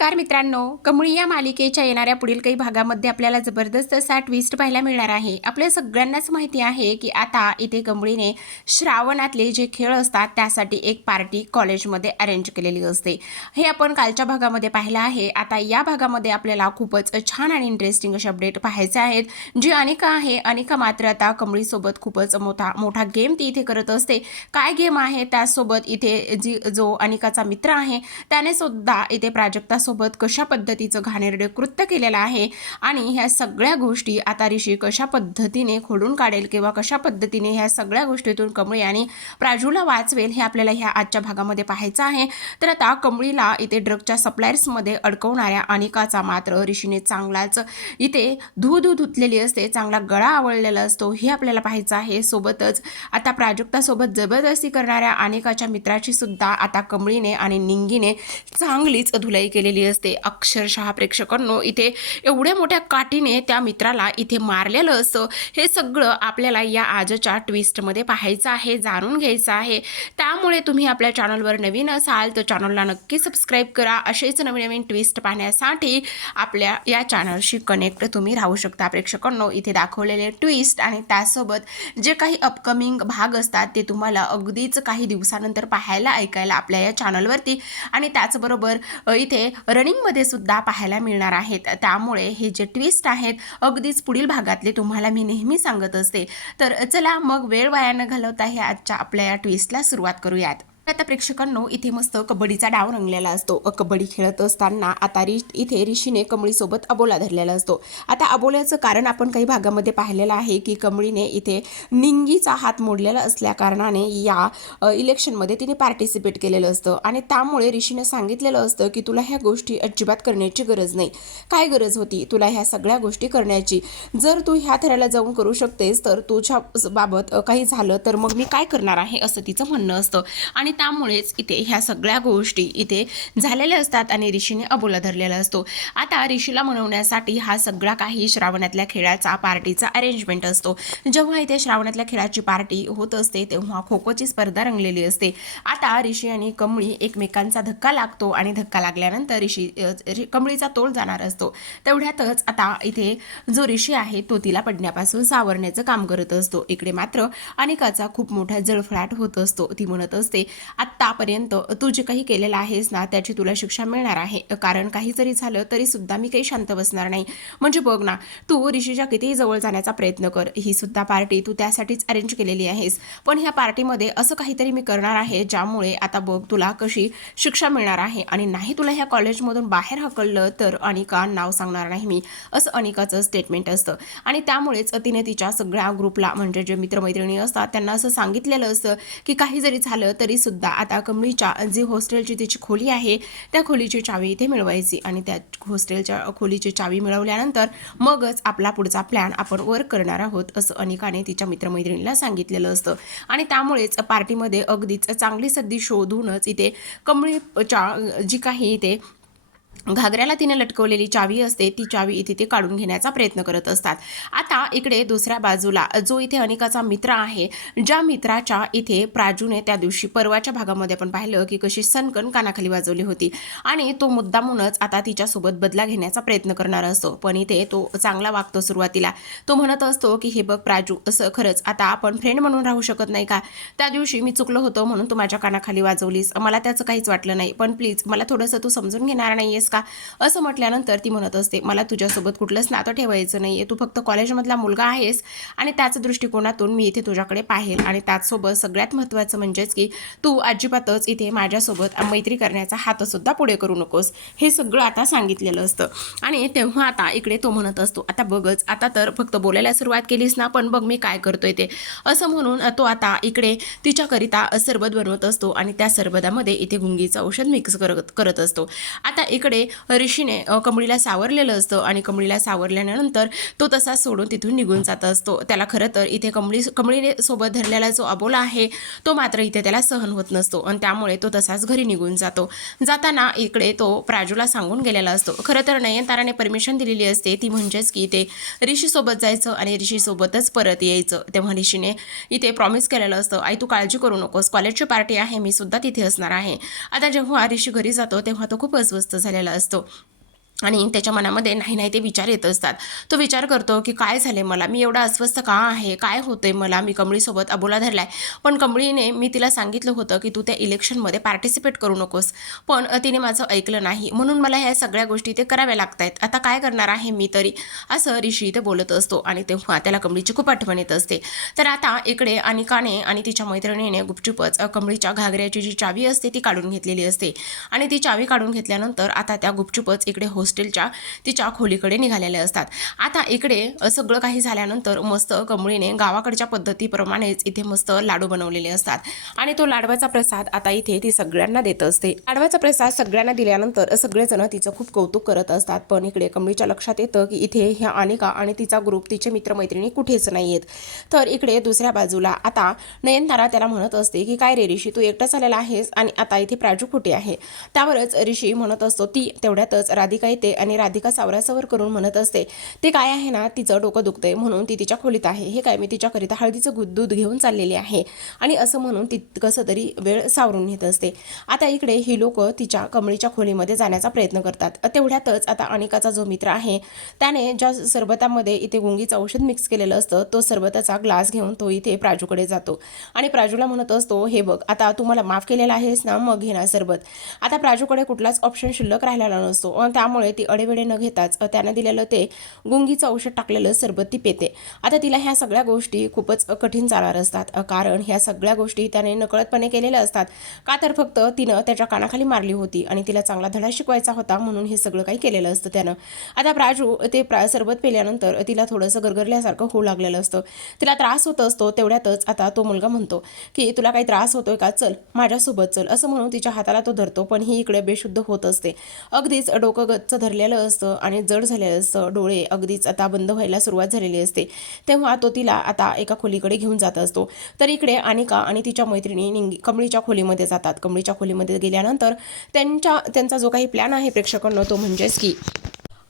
नमस्कार मित्रांनो. कमळी या मालिकेच्या येणाऱ्या पुढील काही भागामध्ये आपल्याला जबरदस्त असा ट्विस्ट पाहायला मिळणार आहे. आपल्या सगळ्यांनाच माहिती आहे की आता इथे कमळीने श्रावणातले जे खेळ असतात त्यासाठी एक पार्टी कॉलेजमध्ये अरेंज केलेली असते. हे आपण कालच्या भागामध्ये पाहिलं आहे. आता या भागामध्ये आपल्याला खूपच छान आणि इंटरेस्टिंग असे अपडेट पाहायचे आहेत. जी अनिका आहे अनिका मात्र आता कमळीसोबत खूपच मोठा मोठा गेम ती इथे करत असते. काय गेम आहे? त्यासोबत इथे जी जो अनिकाचा मित्र आहे त्याने सुद्धा इथे प्राजक्ता प्राजक्तासोबत कशा पद्धतीचं घाणेरडे कृत्य केलेलं आहे आणि ह्या सगळ्या गोष्टी आता ऋषी कशा पद्धतीने खोडून काढेल किंवा कशा पद्धतीने ह्या सगळ्या गोष्टीतून कमळी आणि प्राजूला वाचवेल हे आपल्याला ह्या आजच्या भागामध्ये पाहायचं आहे. तर आता कमळीला इथे ड्रगच्या सप्लायर्समध्ये अडकवणाऱ्या अनिकाचा मात्र ऋषीने चांगलाच इथे धू धू धुतलेली असते चांगला गळा आवळलेला असतो हे आपल्याला पाहायचं आहे. सोबतच आता प्राजक्तासोबत जबरदस्ती करणाऱ्या अनेकाच्या मित्राची सुद्धा आता कमळीने आणि निंगीने चांगलीच धुलाई केलेली असते. अक्षरशः प्रेक्षकांनो इथे एवढ्या मोठ्या काठीने त्या मित्राला इथे मारलेलं असतं हे सगळं आपल्याला या आजच्या ट्विस्टमध्ये पाहायचं आहे जाणून घ्यायचं आहे. त्यामुळे तुम्ही आपल्या चॅनलवर नवीन असाल तर चॅनलला नक्की सबस्क्राईब करा. असेच नवीन नवीन ट्विस्ट पाहण्यासाठी आपल्या या चॅनलशी कनेक्ट तुम्ही राहू शकता. प्रेक्षकांनो इथे दाखवलेले ट्विस्ट आणि त्यासोबत जे काही अपकमिंग भाग असतात ते तुम्हाला अगदीच काही दिवसानंतर पाहायला ऐकायला आपल्या या चॅनलवरती आणि त्याचबरोबर इथे रनिंगमध्ये सुद्धा पाहायला मिळणार आहेत. त्यामुळे हे जे ट्विस्ट आहेत अगदीच पुढील भागातले तुम्हाला मी नेहमी सांगत असते. तर चला मग वेळ वाया न घालवता हे आजच्या आपल्या या ट्विस्टला सुरुवात करूयात. आता प्रेक्षकांनो इथे मस्त कबड्डीचा डाव रंगलेला असतो. कबड्डी खेळत असताना आता रि इथे ऋषीने कमळीसोबत अबोला धरलेला असतो. आता अबोल्याचं कारण आपण काही भागामध्ये पाहिलेलं आहे की कमळीने इथे निंगीचा हात मोडलेला असल्या कारणाने या इलेक्शनमध्ये तिने पार्टिसिपेट केलेलं असतं. आणि त्यामुळे ऋषीने सांगितलेलं असतं की तुला ह्या गोष्टी अजिबात करण्याची गरज नाही. काय गरज होती? तुला ह्या सगळ्या गोष्टी करण्याची. जर तू ह्या थराला जाऊन करू शकतेस तर तुझ्या बाबत काही झालं तर मग मी काय करणार आहे? असं तिचं म्हणणं असतं. आणि त्यामुळेच इथे ह्या सगळ्या गोष्टी इथे झालेल्या असतात आणि ऋषीने अबोला धरलेला असतो. आता ऋषीला मनवण्यासाठी हा सगळा काही श्रावणातल्या खेळाचा पार्टीचा अरेंजमेंट असतो. जेव्हा इथे श्रावणातल्या खेळाची पार्टी होत असते तेव्हा खो खोची स्पर्धा रंगलेली असते. आता ऋषी आणि कमळी एकमेकांचा धक्का लागतो आणि धक्का लागल्यानंतर ऋषी कमळीचा तोल जाणार असतो. तेवढ्यातच आता इथे जो ऋषी आहे तो तिला पडण्यापासून सावरण्याचं काम करत असतो. इकडे मात्र अनिकाचा खूप मोठा जळफळाट होत असतो. ती म्हणत असते आत्तापर्यंत तू जे काही केलेलं आहेस ना त्याची तुला शिक्षा मिळणार आहे. कारण काही जरी झालं तरी सुद्धा मी काही शांत बसणार नाही. म्हणजे बघ ना तू ऋषीच्या कितीही जवळ जाण्याचा प्रयत्न कर. ही सुद्धा पार्टी तू त्यासाठीच अरेंज केलेली आहेस. पण ह्या पार्टीमध्ये असं काहीतरी मी करणार आहे ज्यामुळे आता बघ तुला कशी शिक्षा मिळणार आहे. आणि नाही तुला ह्या कॉलेजमधून बाहेर हकललं तर अनिका नाव सांगणार नाही मी असं अनिकाचं स्टेटमेंट असतं. आणि त्यामुळेच तिने तिच्या सगळ्या ग्रुपला म्हणजे जे मित्रमैत्रिणी असतात त्यांना असं सांगितलेलं असतं की काही जरी झालं तरी सुद्धा आता कमळीच्या जी हॉस्टेलची तिची खोली आहे त्या खोलीची चावी इथे मिळवायची आणि त्या हॉस्टेलच्या खोलीची चावी मिळवल्यानंतर मगच आपला पुढचा प्लॅन आपण वर्क करणार आहोत असं अनिकाने तिच्या मित्रमैत्रिणीला सांगितलेलं असतं. आणि त्यामुळेच पार्टीमध्ये अगदीच चांगली सद्दी शोधूनच इथे कमळीच्या जी काही इथे घागऱ्याला तिने लटकवलेली चावी असते ती चावी इथे ते काढून घेण्याचा प्रयत्न करत असतात. आता इकडे दुसऱ्या बाजूला जो इथे अनिकाचा मित्र आहे ज्या मित्राच्या इथे प्राजूने त्या दिवशी परवाच्या भागामध्ये आपण पाहिलं की कशी सनकन कानाखाली वाजवली होती. आणि तो मुद्दामूनच आता तिच्यासोबत बदला घेण्याचा प्रयत्न करणार असतो. पण इथे तो चांगला वागतो सुरुवातीला. तो म्हणत असतो की हे बघ प्राजू असं खरंच आता आपण फ्रेंड म्हणून राहू शकत नाही का? त्या दिवशी मी चुकलो होतो म्हणून तू माझ्या कानाखाली वाजवलीस. मला त्याचं काहीच वाटलं नाही. पण प्लीज मला थोडंसं तू समजून घेणार नाहीयेस का? असं म्हटल्यानंतर ती म्हणत असते मला तुझ्यासोबत कुठलंच नातं ठेवायचं नाही आहे तू फक्त कॉलेजमधला मुलगा आहेस आणि त्याच दृष्टिकोनातून मी इथे तुझ्याकडे पाहेल. आणि त्याचसोबत सगळ्यात महत्त्वाचं म्हणजेच की तू अजिबातच इथे माझ्यासोबत मैत्री करण्याचा हातसुद्धा पुढे करू नकोस. हे सगळं आता सांगितलेलं असतं. आणि तेव्हा आता इकडे तो म्हणत असतो आता बघच आता तर फक्त बोलायला सुरुवात केलीस ना पण बघ मी काय करतोय ते. असं म्हणून तो आता इकडे तिच्याकरिता सरबत बनवत असतो आणि त्या सरबतामध्ये इथे गुंगीचं औषध मिक्स करत करत असतो. आता इकडे ऋषीने कमळीला सावरलेलं असतं आणि कमळीला सावरल्यानंतर तो तसा सोडून तिथून निघून जात असतो. त्याला खरं तर इथे कमळी कमळीने सोबत धरलेला जो अबोला आहे तो मात्र इथे त्याला सहन होत नसतो आणि त्यामुळे तो तसाच घरी निघून जातो. जाताना इकडे तो प्राजूला सांगून गेलेला असतो. खरं तर नयनताराने परमिशन दिलेली असते. ती म्हणजेच की इथे ऋषीसोबत जायचं आणि ऋषीसोबतच परत यायचं. तेव्हा ऋषीने इथे प्रॉमिस केलेलं असतं आई तू काळजी करू नकोस. कॉलेजची पार्टी आहे. मी सुद्धा तिथे असणार आहे. आता जेव्हा ऋषी घरी जातो तेव्हा तो खूप अस्वस्थ झालेला झालेला असतो आणि त्याच्या मनामध्ये नाही नाही ते विचार येत असतात. तो विचार करतो की काय झाले मला? मी एवढा अस्वस्थ का आहे? काय होतंय मला? मी कमळीसोबत अबोला धरलाय. पण कमळीने मी तिला सांगितलं होतं की तू त्या इलेक्शनमध्ये पार्टिसिपेट करू नकोस. पण तिने माझं ऐकलं नाही. म्हणून मला ह्या सगळ्या गोष्टी ते कराव्या लागत आहेत आता काय करणार आहे मी तरी? असं ऋषी ते बोलत असतो आणि तेव्हा त्याला कमळीची खूप आठवण येत असते. तर आता इकडे अनिकाने आणि तिच्या मैत्रिणीने गुपचुपच कमळीच्या घागऱ्याची जी चावी असते ती काढून घेतलेली असते. आणि ती चावी काढून घेतल्यानंतर आता त्या गुपचुपच इकडे हॉस्टेलच्या तिच्या खोलीकडे निघालेल्या असतात. आता इकडे सगळं काही झाल्यानंतर मस्त कमळीने गावाकडच्या पद्धतीप्रमाणेच इथे मस्त लाडू बनवलेले असतात. आणि तो लाडवाचा प्रसाद आता इथे ती सगळ्यांना देत असते. लाडवाचा प्रसाद सगळ्यांना दिल्यानंतर सगळेजण तिचं खूप कौतुक करत असतात. पण इकडे कमळीच्या लक्षात येतं की इथे ह्या अनिका आणि तिचा ग्रुप तिचे मित्रमैत्रिणी कुठेच नाही आहेत तर इकडे दुसऱ्या बाजूला आता नयनतारा त्याला म्हणत असते की काय रे ऋषी तू एकटाच आलेला आहेस आणि आता इथे प्राजू कुठे आहे? त्यावरच ऋषी म्हणत असतो ती तेवढ्यातच राधिका येते आणि राधिका सावरासावर करून म्हणत असते ते काय आहे ना तिचं डोकं दुखतंय म्हणून ती तिच्या खोलीत आहे. हे काय मी तिच्याकरिता हळदीचं गु- दूध घेऊन चाललेली आहे. आणि असं म्हणून ती कसं तरी वेळ सावरून घेत असते. आता इकडे ही लोक तिच्या कमळीच्या खोलीमध्ये जाण्याचा प्रयत्न करतात. तेवढ्यातच आता अनिकाचा जो मित्र आहे त्याने ज्या सरबतामध्ये इथे गुंगीचं औषध मिक्स केलेलं असतं तो सरबताचा ग्लास घेऊन तो इथे प्राजूकडे जातो. आणि प्राजूला म्हणत असतो हे बघ आता तुम्हाला माफ केलेला आहेस ना मग घे ना सरबत. आता प्राजूकडे कुठलाच ऑप्शन शिल्लक राहिलेला नसतो. त्यामुळे त्यामुळे ती अडेवेडे न घेताच त्यानं दिलेलं ते गुंगीचं औषध टाकलेलं सरबत ती पेते. आता तिला ह्या सगळ्या गोष्टी खूपच कठीण जाणार असतात. कारण ह्या सगळ्या गोष्टी त्याने नकळतपणे केलेल्या असतात. का तर फक्त तिनं त्याच्या कानाखाली मारली होती आणि तिला चांगला धडा शिकवायचा होता म्हणून हे सगळं काही केलेलं असतं त्यानं. आता प्राजू ते प्रा सरबत पेल्यानंतर तिला थोडंसं गरगरल्यासारखं होऊ लागलेलं असतं. तिला त्रास होत असतो तेवढ्यातच आता तो मुलगा म्हणतो की तुला काही त्रास होतोय का? चल माझ्यासोबत चल. असं म्हणून तिच्या हाताला तो धरतो पण ही इकडे बेशुद्ध होत असते. अगदीच डोकं गच्च धरलेलं असतं आणि जड झालेलं असतं डोळे अगदीच आता बंद व्हायला सुरुवात झालेली असते. तेव्हा तो तिला आता एका खोलीकडे घेऊन जात असतो. तर इकडे अनिका आणि तिच्या मैत्रिणी निंगी कमळीच्या खोलीमध्ये जातात. कमळीच्या खोलीमध्ये गेल्यानंतर त्यांच्या त्यांचा जो काही प्लॅन आहे प्रेक्षकांना तो म्हणजेच की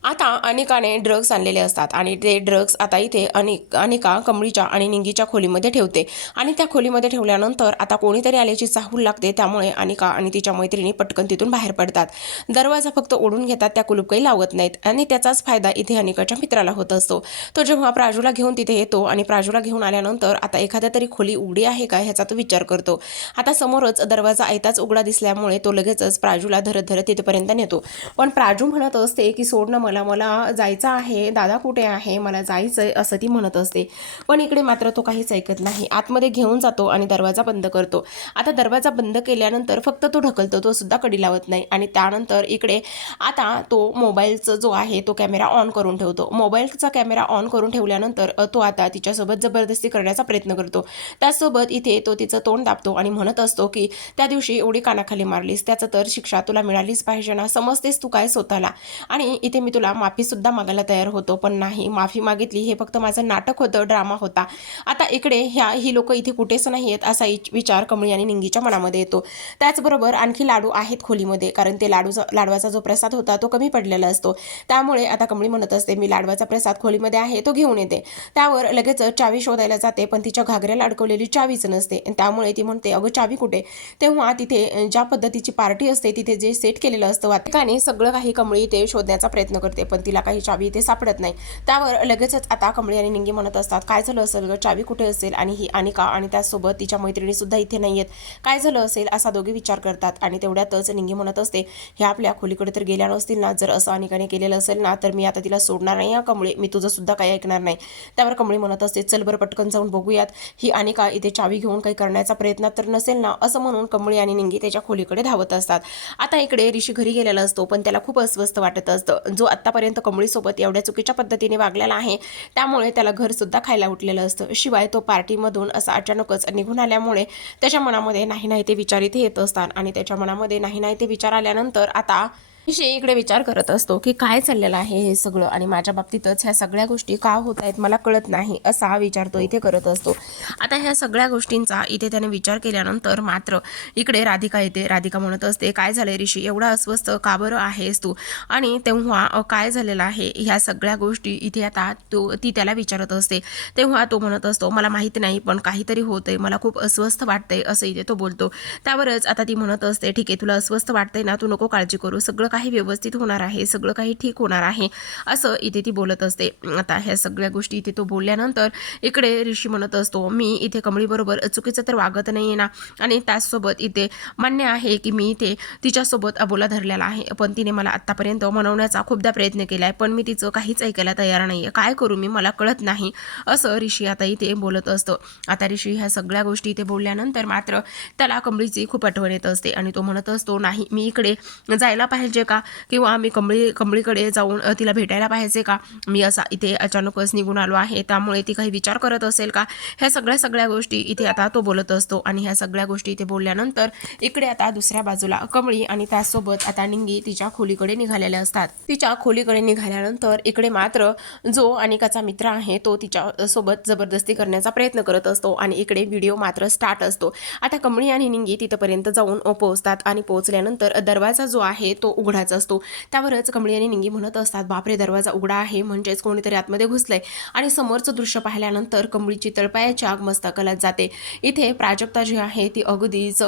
आता अनिकाने ड्रग्स आणलेले असतात आणि ते ड्रग्स आता इथे अनिक अनिका कमळीच्या आणि निंगीच्या खोलीमध्ये ठेवते. आणि त्या खोलीमध्ये ठेवल्यानंतर आता कोणीतरी आल्याची चाहूल लागते त्यामुळे अनिका आणि तिच्या मैत्रिणी पटकन तिथून बाहेर पडतात. दरवाजा फक्त ओढून घेतात त्या कुलूप काही लावत नाहीत. आणि त्याचाच फायदा इथे अनिकाच्या मित्राला होत असतो. तो जेव्हा प्राजूला घेऊन तिथे येतो आणि प्राजूला घेऊन आल्यानंतर आता एखाद्या तरी खोली उघडी आहे का ह्याचा तो विचार करतो. आता समोरच दरवाजा आयताच उघडा दिसल्यामुळे तो लगेचच प्राजूला धरत धरत तिथपर्यंत नेतो. पण प्राजू म्हणत असते की सोडणं मला मला मला जायचं आहे दादा कुठे आहे? मला जायचं आहे असं ती म्हणत असते. पण इकडे मात्र तो काहीच ऐकत नाही. आतमध्ये घेऊन जातो आणि दरवाजा बंद करतो. आता दरवाजा बंद केल्यानंतर फक्त तो ढकलतो तो सुद्धा कडी लावत नाही. आणि त्यानंतर इकडे आता तो मोबाईलचा जो आहे तो कॅमेरा ऑन करून ठेवतो. मोबाईलचा कॅमेरा ऑन करून ठेवल्यानंतर तो आता तिच्यासोबत जबरदस्ती करण्याचा प्रयत्न करतो. त्यासोबत इथे तो तिचं तोंड दाबतो आणि म्हणत असतो की त्या दिवशी एवढी कानाखाली मारलीस त्याचं तर शिक्षा तुला मिळालीच पाहिजे ना. समजतेस तू काय स्वतःला. आणि इथे मी तुला माफीसुद्धा मागायला तयार होतो पण नाही. माफी मागितली हे फक्त माझं नाटक होतं ड्रामा होता. आता इकडे ह्या ही लोक इथे कुठेच नाही आहेत असा इच- विचार कमळी आणि निंगीच्या मनामध्ये येतो. त्याचबरोबर आणखी लाडू आहेत खोलीमध्ये कारण ते लाडूचा लाडवाचा जो प्रसाद होता तो कमी पडलेला असतो. त्यामुळे आता कमळी म्हणत असते मी लाडवाचा प्रसाद खोलीमध्ये आहे तो घेऊन येते. त्यावर लगेच चावी शोधायला जाते पण तिच्या घागऱ्याला अडकवलेली चावीच नसते. आणि त्यामुळे ती म्हणते अगं चावी कुठे? तेव्हा तिथे ज्या पद्धतीची पार्टी असते तिथे जे सेट केलेलं असतं वाटकाने सगळं काही कमळी ते शोधण्याचा प्रयत्न करते. करते पण तिला काही चावी इथे सापडत नाही. त्यावर लगेचच आता कमळी आणि निंगी म्हणत असतात काय झालं असेल ग? चावी कुठे असेल? आणि ही अनिका आणि त्यासोबत तिच्या मैत्रिणी सुद्धा इथे नाही आहेत काय झालं असेल? असा दोघे विचार करतात आणि तेवढ्यातच निंगी म्हणत असते हे आपल्या खोलीकडे तर गेल्या नसतील ना. जर असं अनिकाने केलेलं असेल ना तर मी आता तिला सोडणार नाही हा कमळे. मी तुझं सुद्धा काही ऐकणार नाही. त्यावर कमळी म्हणत असते चल बरं पटकन जाऊन बघूयात. ही अनिका इथे चावी घेऊन काही करण्याचा प्रयत्न तर नसेल ना? असं म्हणून कमळी आणि निंगी त्याच्या खोलीकडे धावत असतात. आता इकडे ऋषी घरी गेलेला असतो पण त्याला खूप अस्वस्थ वाटत असतं. जो आत्तापर्यंत कमळीसोबत एवढ्या चुकीच्या पद्धतीने वागलेला आहे. त्यामुळे त्याला घरसुद्धा खायला उठलेलं असतं. शिवाय तो पार्टीमधून असं अचानकच निघून आल्यामुळे त्याच्या मनामध्ये नाही नाही ते विचार इथे येत असतात. आणि त्याच्या मनामध्ये नाही नाही ते विचार आल्यानंतर आता विषयी इकडे विचार करत असतो की काय चाललेलं आहे हे सगळं आणि माझ्या बाबतीतच ह्या सगळ्या गोष्टी का होत आहेत मला कळत नाही असा विचार तो इथे करत असतो. आता ह्या सगळ्या गोष्टींचा इथे त्याने विचार केल्यानंतर मात्र इकडे राधिका येते. राधिका म्हणत असते काय झालंय ऋषी? एवढा अस्वस्थ का बरं आहेस तू? आणि तेव्हा काय झालेलं आहे? ह्या सगळ्या गोष्टी इथे आता तो ती त्याला विचारत असते. तेव्हा तो म्हणत असतो मला माहीत नाही पण काहीतरी होतंय. मला खूप अस्वस्थ वाटतंय असं इथे तो बोलतो. त्यावरच आता ती म्हणत असते ठीक आहे तुला अस्वस्थ वाटतंय ना? तू नको काळजी करू. सगळं काही व्यवस्थित होणार आहे सगळं काही ठीक होणार आहे असं इथे ती बोलत असते. आता ह्या सगळ्या गोष्टी इथे तो बोलल्यानंतर इकडे ऋषी म्हणत असतो मी इथे कमळीबरोबर चुकीचं तर वागत नाही ना. आणि त्याचसोबत इथे मान्य आहे की मी इथे तिच्यासोबत अबोला धरलेला आहे पण तिने मला आत्तापर्यंत मनवण्याचा खूपदा प्रयत्न केला आहे पण मी तिचं काहीच ऐकायला तयार नाही आहे काय करू मी? मला कळत नाही असं ऋषी आता इथे बोलत असतो. आता ऋषी ह्या सगळ्या गोष्टी इथे बोलल्यानंतर मात्र त्याला कमळीची खूप आठवण येत असते आणि तो म्हणत असतो नाही मी इकडे जायला पाहिजे का किंवा आम्ही कमळी कमळीकडे जाऊन तिला भेटायला पाहिजे का? मी असा इथे अचानकच निघून आलो आहे. त्यामुळे ती काही विचार करत असेल का? ह्या सगळ्या सगळ्या गोष्टी इथे आता तो बोलत असतो आणि ह्या सगळ्या गोष्टी इथे बोलल्यानंतर इकडे आता दुसऱ्या बाजूला कमळी आणि त्याचसोबत आता निंगी तिच्या खोलीकडे निघालेल्या असतात. तिच्या खोलीकडे निघाल्यानंतर इकडे मात्र जो अनिकाचा मित्र आहे तो तिच्या सोबत जबरदस्ती करण्याचा प्रयत्न करत असतो आणि इकडे व्हिडिओ मात्र स्टार्ट असतो. आता कमळी आणि निंगी तिथपर्यंत जाऊन पोहोचतात आणि पोहोचल्यानंतर दरवाजा जो आहे तो उघडाचा असतो. त्यावरच कमळी आणि निंगी म्हणत असतात बापरे दरवाजा उघडा आहे म्हणजेच कोणीतरी आतमध्ये घुसलंय. आणि समोरचं दृश्य पाहिल्यानंतर कमळीची तळपायाची आग मस्तकलात जाते. इथे प्राजक्ता जी आहे ती अगदीच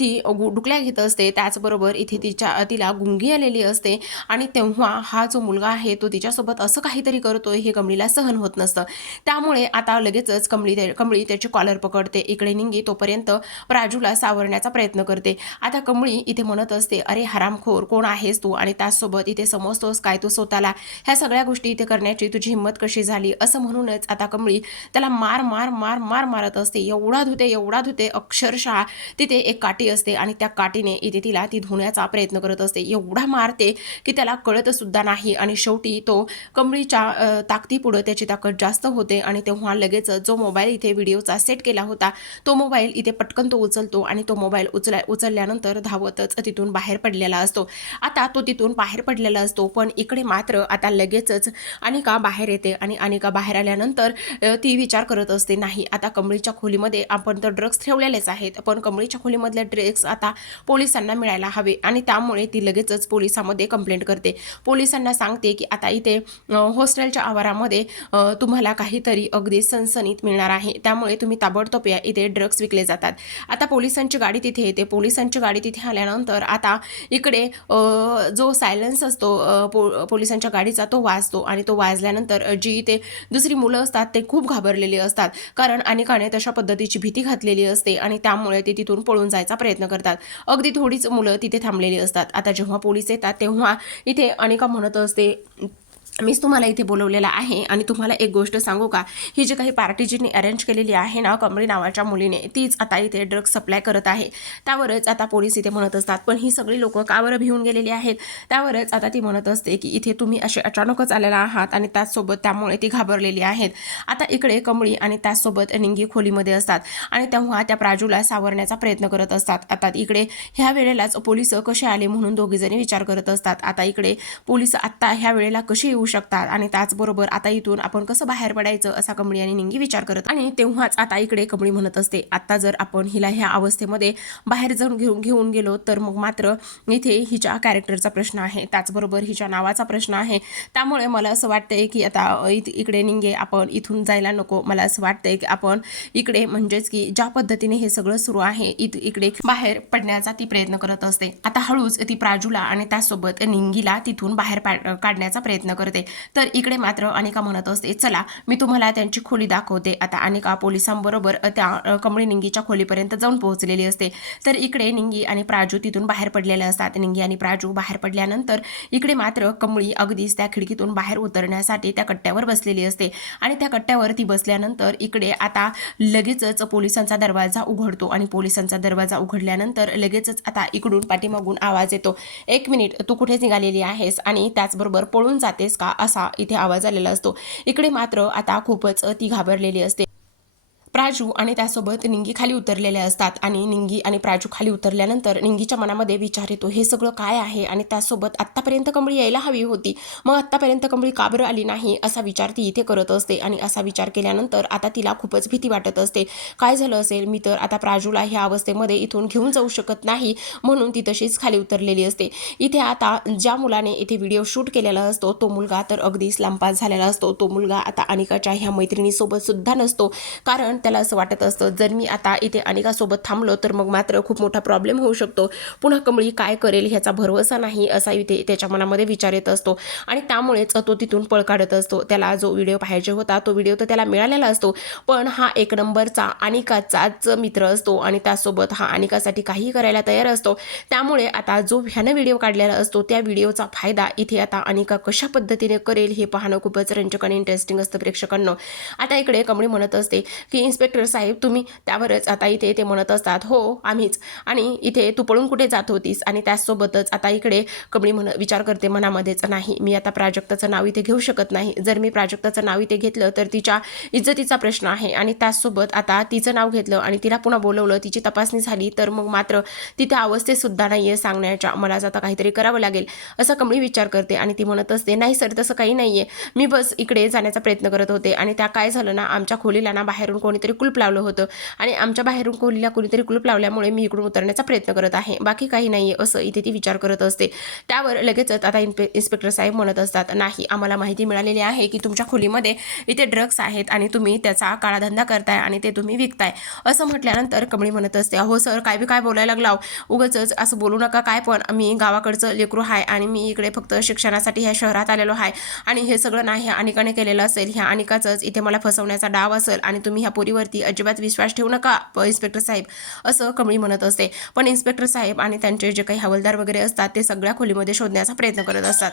ती डुकल्या घेत असते. त्याचबरोबर इथे तिच्या तिला गुंगी आलेली असते. आणि तेव्हा हा जो मुलगा आहे तो तिच्यासोबत असं काहीतरी करतोय हे कमळीला सहन होत नसतं. त्यामुळे आता लगेचच कमळी कमळी त्याची कॉलर पकडते. इकडे निंगी तोपर्यंत प्राजूला सावरण्याचा प्रयत्न करते. आता कमळी इथे म्हणत असते अरे हरामखोर कोण कोण आहेस तू आणि त्याचसोबत इथे समजतोस काय तू स्वतःला? ह्या सगळ्या गोष्टी इथे करण्याची तुझी हिंमत कशी झाली? असं म्हणूनच आता कमळी त्याला मार मार मार मार मारत असते. एवढा धुते एवढा धुते अक्षरशः तिथे एक काठी असते आणि त्या काठीने इथे तिला ती धुण्याचा प्रयत्न करत असते. एवढा मारते की त्याला कळतसुद्धा नाही आणि शेवटी तो कमळीच्या ताकदीपुढं त्याची ताकद जास्त होते आणि तेव्हा लगेच जो मोबाईल इथे व्हिडिओचा सेट केला होता तो मोबाईल इथे पटकन तो उचलतो आणि तो मोबाईल उचला उचलल्यानंतर धावतच तिथून बाहेर पडलेला असतो. आता तो तिथून बाहेर पडलेला असतो पण इकडे मात्र आता लगेचच अनिका बाहेर येते आणि अनिका बाहेर आल्यानंतर ती विचार करत असते नाही आता कमळीच्या खोलीमध्ये आपण तर ड्रग्स ठेवलेलेच आहेत पण कमळीच्या खोलीमधले ड्रग्स आता पोलिसांना मिळायला हवे. आणि त्यामुळे ती लगेचच पोलिसांमध्ये कंप्लेंट करते. पोलिसांना सांगते की आता इथे हॉस्टेलच्या आवारामध्ये तुम्हाला काहीतरी अगदी सनसनीत मिळणार आहे त्यामुळे तुम्ही ताबडतोब या इथे ड्रग्स विकले जातात. आता पोलिसांची गाडी तिथे येते. पोलिसांची गाडी तिथे आल्यानंतर आता इकडे जो सायलन्स असतो पो पोलिसांच्या गाडीचा तो वाजतो आणि तो वाजल्यानंतर जी इथे दुसरी मुलं असतात ते खूप घाबरलेली असतात. कारण अनेकाने तशा पद्धतीची भीती घातलेली असते आणि त्यामुळे ते तिथून पळून जायचा प्रयत्न करतात. अगदी थोडीच मुलं तिथे थांबलेली असतात. आता जेव्हा पोलीस येतात तेव्हा इथे अनेका म्हणत असते मीच तुम्हाला इथे बोलवलेला आहे आणि तुम्हाला एक गोष्ट सांगू का? ही जी काही पार्टी जिने अरेंज केलेली आहे ना कमळी नावाच्या मुलीने तीच आता इथे ड्रग्ज सप्लाय करत आहे. त्यावरच आता पोलीस इथे म्हणत असतात पण ही सगळी लोकं कावर भिवून गेलेली आहेत? त्यावरच आता ती म्हणत असते की इथे तुम्ही असे अचानकच आलेला आहात आणि त्याचसोबत त्यामुळे ती घाबरलेली आहेत. आता इकडे कमळी आणि त्याचसोबत निंगी खोलीमध्ये असतात आणि तेव्हा त्या प्राजूला सावरण्याचा प्रयत्न करत असतात. आता इकडे ह्या वेळेलाच पोलीस कसे आले म्हणून दोघीजणी विचार करत असतात. आता इकडे पोलीस आत्ता ह्या वेळेला कसे येऊ शकतात. आणि त्याचबरोबर आता इथून आपण कसं बाहेर पडायचं असा कमळी आणि निंगी विचार करत आणि तेव्हाच आता इकडे कमळी म्हणत असते. आता जर आपण हिला ह्या अवस्थेमध्ये बाहेर जाऊन घेऊन घेऊन गेलो तर मग मात्र इथे हिच्या कॅरेक्टरचा प्रश्न आहे. त्याचबरोबर हिच्या नावाचा प्रश्न आहे. त्यामुळे मला असं वाटतंय की आता इथ- इकडे निंगे आपण इथून जायला नको. मला असं वाटतंय की आपण इकडे म्हणजेच की ज्या पद्धतीने हे सगळं सुरू आहे इथ इकडे बाहेर पडण्याचा ती प्रयत्न करत असते. आता हळूच ती प्राजूला आणि त्यासोबत निंगीला तिथून बाहेर पाड- काढण्याचा प्रयत्न करते. तर इकडे मात्र अनिका म्हणत असते चला मी तुम्हाला त्यांची खोली दाखवते. आता अनिका पोलिसांबरोबर त्या कमळी निंगीच्या खोलीपर्यंत जाऊन पोहोचलेली असते. तर इकडे निंगी आणि प्राजू तिथून बाहेर पडलेले असतात. निंगी आणि प्राजू बाहेर पडल्यानंतर इकडे मात्र कमळी अगदीच त्या खिडकीतून बाहेर उतरण्यासाठी त्या कट्ट्यावर बसलेली असते. आणि त्या कट्ट्यावर ती बसल्यानंतर इकडे आता लगेचच पोलिसांचा दरवाजा उघडतो आणि पोलिसांचा दरवाजा उघडल्यानंतर लगेचच आता इकडून पाठीमागून आवाज येतो. एक मिनिट तू कुठे निघालेली आहेस आणि त्याचबरोबर पळून जातेस का? असा इथे आवाज आलेला असतो. इकडे मात्र आता खूपच ती घाबरलेली असते. प्राजू आणि त्यासोबत निंगी खाली उतरलेल्या असतात आणि निंगी आणि प्राजू खाली उतरल्यानंतर निंगीच्या मनामध्ये विचार येतो हे सगळं काय आहे? आणि त्यासोबत आत्तापर्यंत कंबळी यायला हवी होती. मग आत्तापर्यंत कंबळी का बरं आली नाही? असा विचार ती इथे करत असते आणि असा विचार केल्यानंतर आता तिला खूपच भीती वाटत असते. काय झालं असेल? मी तर आता प्राजूला ह्या अवस्थेमध्ये इथून घेऊन जाऊ शकत नाही म्हणून ती तशीच खाली उतरलेली असते. इथे आता ज्या मुलाने इथे व्हिडिओ शूट केलेला असतो तो मुलगा तर अगदीच लंपास झालेला असतो. तो मुलगा आता अनिकाच्या ह्या मैत्रिणीसोबत सुद्धा नसतो. कारण त्याला असं वाटत असतं जर मी आता इथे अनिकासोबत थांबलो तर मग मात्र खूप मोठा प्रॉब्लेम होऊ शकतो. पुन्हा कमळी काय करेल ह्याचा भरवसा नाही असा इथे त्याच्या मनामध्ये विचार येत असतो. आणि त्यामुळेच तो तिथून पळ काढत असतो. त्याला जो व्हिडिओ पाहिजे होता तो व्हिडिओ तर त्याला मिळालेला असतो. पण हा एक नंबरचा अनिकाचाच मित्र असतो आणि त्यासोबत हा अनिकासाठी काहीही करायला तयार असतो. त्यामुळे आता जो ह्यानं व्हिडिओ काढलेला असतो त्या व्हिडिओचा फायदा इथे आता अनिका कशा पद्धतीने करेल हे पाहणं खूपच रंजक आणि इंटरेस्टिंग असतं प्रेक्षकांना. आता इकडे कमळी म्हणत असते की इन्स्पेक्टर साहेब तुम्ही त्यावरच आता इथे ते म्हणत असतात. हो आम्हीच. आणि इथे तू पळून कुठे जात होतीस? आणि त्याचसोबतच आता इकडे कबडी म्हण विचार करते मनामध्येच. नाही मी आता प्राजक्ताचं नाव इथे घेऊ शकत नाही. जर मी प्राजक्ताचं नाव इथे घेतलं तर तिच्या इज्जतीचा प्रश्न आहे. आणि त्याचसोबत आता तिचं नाव घेतलं आणि तिला पुन्हा बोलवलं तिची तपासणी झाली तर मग मात्र तिथे अवस्थेतसुद्धा नाही आहे सांगण्याच्या. मला आता काहीतरी करावं लागेल. असा कमळी विचार करते आणि ती म्हणत असते नाही सर तसं काही नाही आहे मी बस इकडे जाण्याचा प्रयत्न करत होते आणि त्या काय झालं ना आमच्या खोलीला ना बाहेरून कोणी कोणीतरी कुलूप लावलं होतं. आणि आमच्या बाहेरून खोलीला कोणीतरी कुलूप लावल्यामुळे मी इकडून उतरण्याचा प्रयत्न करत आहे. बाकी काही नाही आहे असं इथे ती विचार करत असते. त्यावर लगेचच आता इन्पे इन्स्पेक्टर साहेब म्हणत असतात नाही आम्हाला माहिती मिळालेली आहे की तुमच्या खोलीमध्ये इथे ड्रग्स आहेत आणि तुम्ही त्याचा काळाधंदा करताय आणि ते तुम्ही विकताय. असं म्हटल्यानंतर कमळी म्हणत असते अहो सर काय बी काय बोलायला लागलाव हो. उगच असं बोलू नका काय पण. मी गावाकडचं लेकरू आहे आणि मी इकडे फक्त शिक्षणासाठी ह्या शहरात आलेलो आहे आणि हे सगळं नाही ह्या अनिकाने केलेलं असेल. ह्या अनिकाचंच इथे मला फसवण्याचा डाव असेल आणि तुम्ही ह्या पोरीवरती अजिबात विश्वास ठेवू नका इन्स्पेक्टर साहेब असं कमळी म्हणत असते. पण इन्स्पेक्टर साहेब आणि त्यांचे जे काही हवालदार वगैरे असतात ते सगळ्या खोलीमध्ये शोधण्याचा प्रयत्न करत असतात.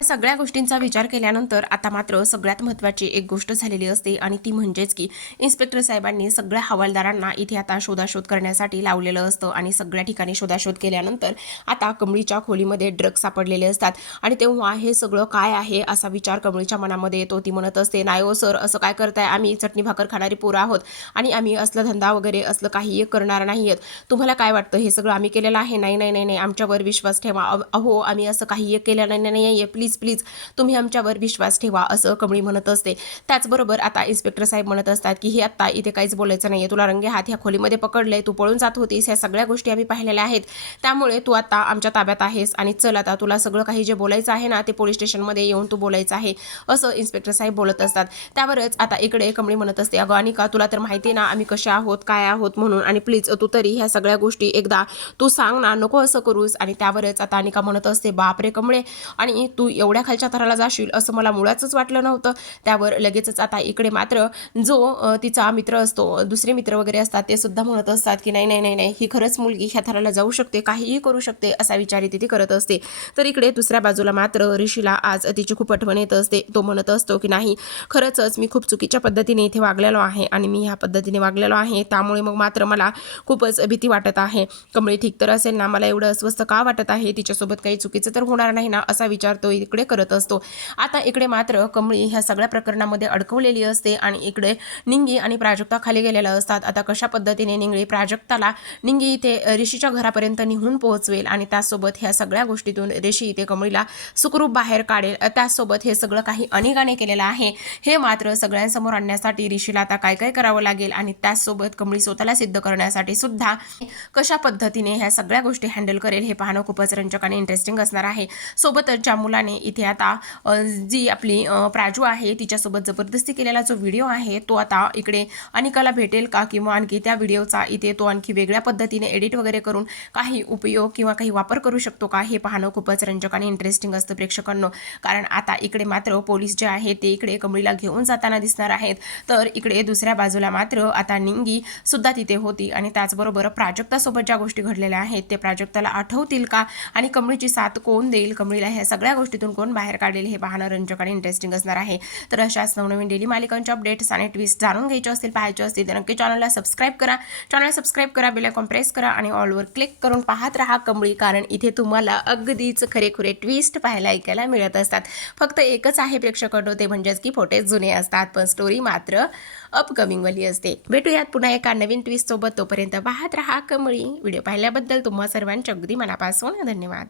सगळ्या गोष्टींचा विचार केल्यानंतर आता मात्र सगळ्यात महत्त्वाची एक गोष्ट झालेली असते आणि ती म्हणजेच की इन्स्पेक्टर साहेबांनी सगळ्या हवालदारांना इथे आता शोधाशोध करण्यासाठी लावलेलं असतं आणि सगळ्या ठिकाणी शोधाशोध केल्यानंतर आता कमळीच्या खोलीमध्ये ड्रग्ज सापडलेले असतात. आणि तेव्हा हे सगळं काय आहे असा विचार कमळीच्या मनामध्ये येतो. ती म्हणत असते नाही ओ सर असं काय करताय? आम्ही चटणी भाकर खाणारी पोरं आहोत आणि आम्ही असलं धंदा वगैरे असलं काही एक करणार नाही आहेत तुम्हाला काय वाटतं? हे सगळं आम्ही केलेलं आहे? नाही नाही नाही नाही. आमच्यावर विश्वास ठेवा. अहो आम्ही असं काही केलं नाही नाही आहे प्लीज प्लीज तुम्ही आमच्यावर विश्वास ठेवा असं कमळी म्हणत असते. त्याचबरोबर आता इन्स्पेक्टर साहेब म्हणत असतात की हे आत्ता इथे काहीच बोलायचं नाही आहे तुला रंगे हात ह्या खोलीमध्ये पकडले तू पळून जात होतीस. ह्या सगळ्या गोष्टी आम्ही पाहिलेल्या आहेत. त्यामुळे तू आता आमच्या ताब्यात आहेस आणि चल आता तुला सगळं काही जे बोलायचं आहे ना ते पोलीस स्टेशनमध्ये येऊन तू बोलायचं आहे. असं इन्स्पेक्टर साहेब बोलत असतात. त्यावरच आता इकडे कमळी म्हणत असते अगं अनिका तुला तर माहिती आहे ना आम्ही कशा आहोत काय आहोत म्हणून. आणि प्लीज तू तरी ह्या सगळ्या गोष्टी एकदा तू सांग ना नको असं करूस. आणि त्यावरच आता अनिका म्हणत असते बापरे कमळे. आणि तू एवढ्या खालच्या थराला जाशील असं मला मुळातच वाटलं नव्हतं. त्यावर लगेचच आता इकडे मात्र जो तिचा मित्र असतो दुसरे मित्र वगैरे असतात ते सुद्धा म्हणत असतात की नाही नाही नाही नाही ही खरंच मुलगी ह्या थराला जाऊ शकते काहीही करू शकते असा विचार ती करत असते. तर इकडे दुसऱ्या बाजूला मात्र ऋषीला आज तिची खूप आठवण येत असते. तो म्हणत असतो की नाही खरंच मी खूप चुकीच्या पद्धतीने इथे वागलेलो आहे आणि मी ह्या पद्धतीने वागलेलो आहे त्यामुळे मग मात्र मला खूपच भीती वाटत आहे. कमळी ठीक तर असेल ना? मला एवढं अस्वस्थ का वाटत आहे? तिच्यासोबत काही चुकीचं तर होणार नाही ना? असा विचार तो इकडे करत असतो. आता इकडे मात्र कमळी ह्या सगळ्या प्रकरणामध्ये अडकवलेली असते आणि इकडे निंगी आणि प्राजक्ता खाली गेलेल्या असतात. आता कशा पद्धतीने निंगळी प्राजक्ताला निंगी इथे ऋषीच्या घरापर्यंत निघून पोहोचवेल आणि त्यासोबत ह्या सगळ्या गोष्टीतून ऋषी इथे कमळीला सुखरूप बाहेर काढेल. त्यासोबत हे सगळं काही अनेकाने केलेलं आहे. हे मात्र सगळ्यांसमोर आणण्यासाठी ऋषीला आता काय काय करावं लागेल आणि त्याचसोबत कमळी स्वतःला सिद्ध करण्यासाठी सुद्धा कशा पद्धतीने ह्या सगळ्या गोष्टी हँडल करेल हे पाहणं खूपच रंजक आणि इंटरेस्टिंग असणार आहे. सोबतच ज्या मुलाने इथे आता जी आपली प्राजू आहे तिच्यासोबत जबरदस्ती केलेला जो व्हिडिओ आहे तो आता इकडे अनिकाला भेटेल का? किंवा आणखी त्या व्हिडिओचा इथे तो आणखी वेगळ्या पद्धतीने एडिट वगैरे करून काही उपयोग किंवा काही वापर करू शकतो का? हे पाहणं खूपच रंजक आणि इंटरेस्टिंग असतं प्रेक्षकांनो. कारण आता इकडे मात्र पोलीस जे आहे ते इकडे कमळीला घेऊन जाताना दिसणार आहेत. तर इकडे दुसऱ्या बाजूला मात्र आता निंगी सुद्धा तिथे होती आणि त्याचबरोबर प्राजक्तासोबत ज्या गोष्टी घडलेल्या आहेत ते प्राजक्ताला आठवतील का? आणि कमळीची साथ कोण देईल? कमळीला ह्या सगळ्या गोष्टी गोष्टीतून कोण बाहेर काढेल हे पाहणं रंजक आणि इंटरेस्टिंग असणार आहे. तर अशाच नवनवीन डेली मालिकांचे अपडेट्स आणि ट्विस्ट जाणून घ्यायचे असतील पाहायचे असतील तर नक्की चॅनलला सबस्क्राईब करा. चॅनलला सबस्क्राईब करा बेल कॉम्प्रेस प्रेस करा आणि ऑलवर क्लिक करून पाहत राहा कमळी कारण इथे तुम्हाला अगदीच खरेखुरे ट्विस्ट पाहायला ऐकायला मिळत असतात. फक्त एकच आहे प्रेक्षकांनो ते म्हणजेच की फोटेज जुने असतात पण स्टोरी मात्र अपकमिंगवाली असते. भेटूयात पुन्हा एका नवीन ट्विस्टसोबत तोपर्यंत पाहत राहा कमळी. व्हिडिओ पाहिल्याबद्दल तुम्हा सर्वांच्या अगदी मनापासून धन्यवाद.